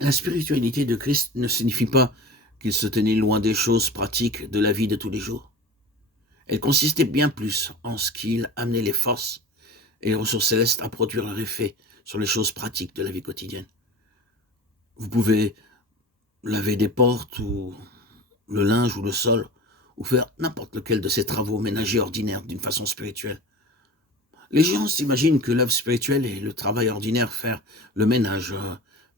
La spiritualité de Christ ne signifie pas qu'il se tenait loin des choses pratiques de la vie de tous les jours. Elle consistait bien plus en ce qu'il amenait les forces et les ressources célestes à produire leur effet sur les choses pratiques de la vie quotidienne. Vous pouvez laver des portes ou le linge ou le sol, ou faire n'importe lequel de ces travaux ménagers ordinaires d'une façon spirituelle. Les gens s'imaginent que l'œuvre spirituelle et le travail ordinaire, faire le ménage,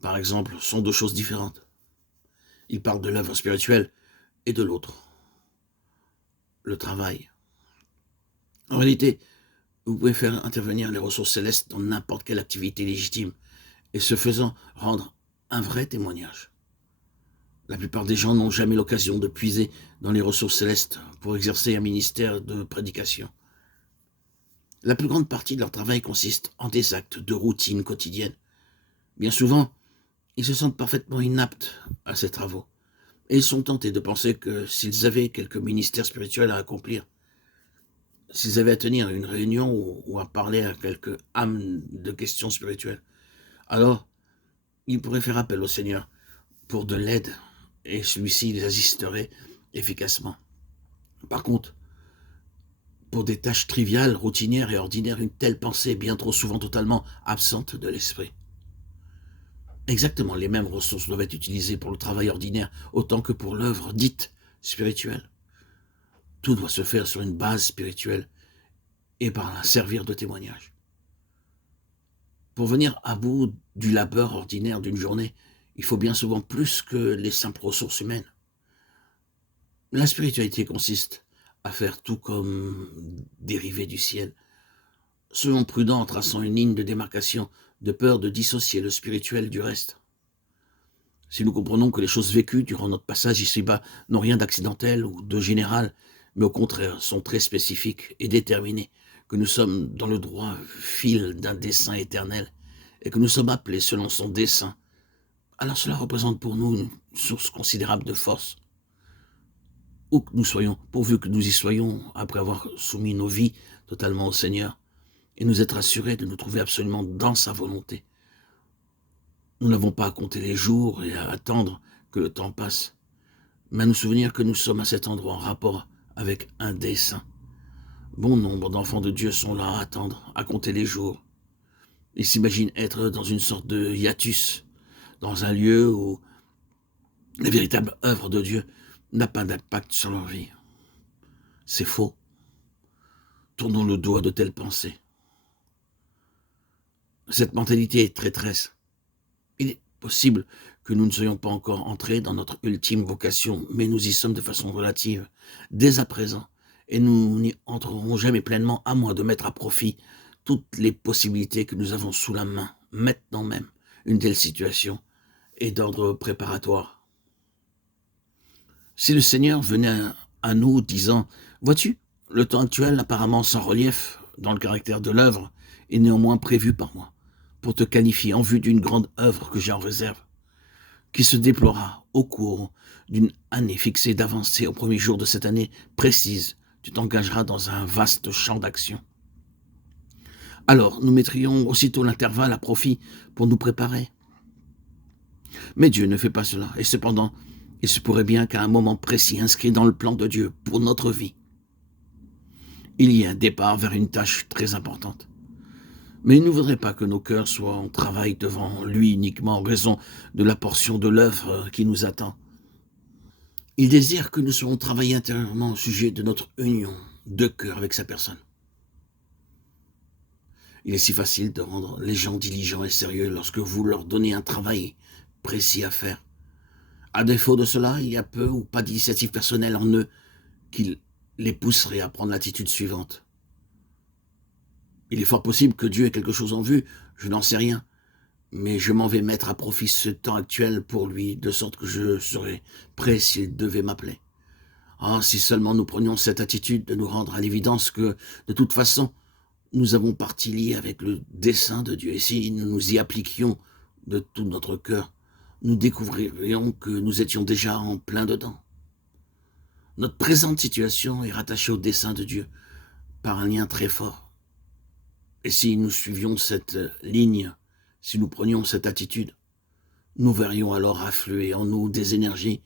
par exemple, sont deux choses différentes. Ils parlent de l'œuvre spirituelle et de l'autre, le travail. En réalité, vous pouvez faire intervenir les ressources célestes dans n'importe quelle activité légitime, et ce faisant, rendre un vrai témoignage. La plupart des gens n'ont jamais l'occasion de puiser dans les ressources célestes pour exercer un ministère de prédication. La plus grande partie de leur travail consiste en des actes de routine quotidienne. Bien souvent, ils se sentent parfaitement inaptes à ces travaux, et ils sont tentés de penser que s'ils avaient quelque ministère spirituel à accomplir, s'ils avaient à tenir une réunion ou à parler à quelque âme de questions spirituelles, alors ils pourraient faire appel au Seigneur pour de l'aide, et celui-ci les assisterait efficacement. Par contre, pour des tâches triviales, routinières et ordinaires, une telle pensée est bien trop souvent totalement absente de l'esprit. Exactement les mêmes ressources doivent être utilisées pour le travail ordinaire autant que pour l'œuvre dite spirituelle. Tout doit se faire sur une base spirituelle et par un servir de témoignage. Pour venir à bout du labeur ordinaire d'une journée, il faut bien souvent plus que les simples ressources humaines. La spiritualité consiste à faire tout comme dérivé du ciel. Soyons prudents en traçant une ligne de démarcation, de peur de dissocier le spirituel du reste. Si nous comprenons que les choses vécues durant notre passage ici-bas n'ont rien d'accidentel ou de général, mais au contraire sont très spécifiques et déterminées, que nous sommes dans le droit fil d'un dessein éternel, et que nous sommes appelés selon son dessein, alors cela représente pour nous une source considérable de force. Où que nous soyons, pourvu que nous y soyons, après avoir soumis nos vies totalement au Seigneur, et nous être assurés de nous trouver absolument dans sa volonté. Nous n'avons pas à compter les jours et à attendre que le temps passe, mais à nous souvenir que nous sommes à cet endroit en rapport avec un dessein. Bon nombre d'enfants de Dieu sont là à attendre, à compter les jours. Ils s'imaginent être dans une sorte de hiatus, dans un lieu où la véritable œuvre de Dieu n'a pas d'impact sur leur vie. C'est faux. Tournons le dos à de telles pensées. Cette mentalité est traîtresse. Il est possible que nous ne soyons pas encore entrés dans notre ultime vocation, mais nous y sommes de façon relative, dès à présent, et nous n'y entrerons jamais pleinement à moins de mettre à profit toutes les possibilités que nous avons sous la main, maintenant même. Une telle situation est d'ordre préparatoire. Si le Seigneur venait à nous disant « Vois-tu, le temps actuel, apparemment sans relief dans le caractère de l'œuvre, est néanmoins prévu par moi, pour te qualifier en vue d'une grande œuvre que j'ai en réserve, qui se déploiera au cours d'une année fixée d'avancée au premier jour de cette année précise. Tu t'engageras dans un vaste champ d'action. Alors, nous mettrions aussitôt l'intervalle à profit pour nous préparer. Mais Dieu ne fait pas cela, et cependant, il se pourrait bien qu'à un moment précis inscrit dans le plan de Dieu pour notre vie, il y ait un départ vers une tâche très importante. Mais il ne voudrait pas que nos cœurs soient en travail devant lui uniquement en raison de la portion de l'œuvre qui nous attend. Il désire que nous soyons travaillés intérieurement au sujet de notre union de cœur avec sa personne. Il est si facile de rendre les gens diligents et sérieux lorsque vous leur donnez un travail précis à faire. À défaut de cela, il y a peu ou pas d'initiative personnelle en eux qui les pousserait à prendre l'attitude suivante. Il est fort possible que Dieu ait quelque chose en vue, je n'en sais rien, mais je m'en vais mettre à profit ce temps actuel pour lui, de sorte que je serai prêt s'il devait m'appeler. Ah, si seulement nous prenions cette attitude de nous rendre à l'évidence que, de toute façon, nous avons partie liée avec le dessein de Dieu, et si nous nous y appliquions de tout notre cœur, nous découvririons que nous étions déjà en plein dedans. Notre présente situation est rattachée au dessein de Dieu par un lien très fort. Et si nous suivions cette ligne, si nous prenions cette attitude, Nous verrions alors affluer en nous des énergies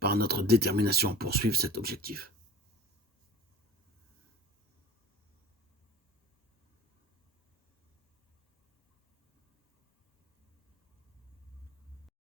par notre détermination à poursuivre cet objectif.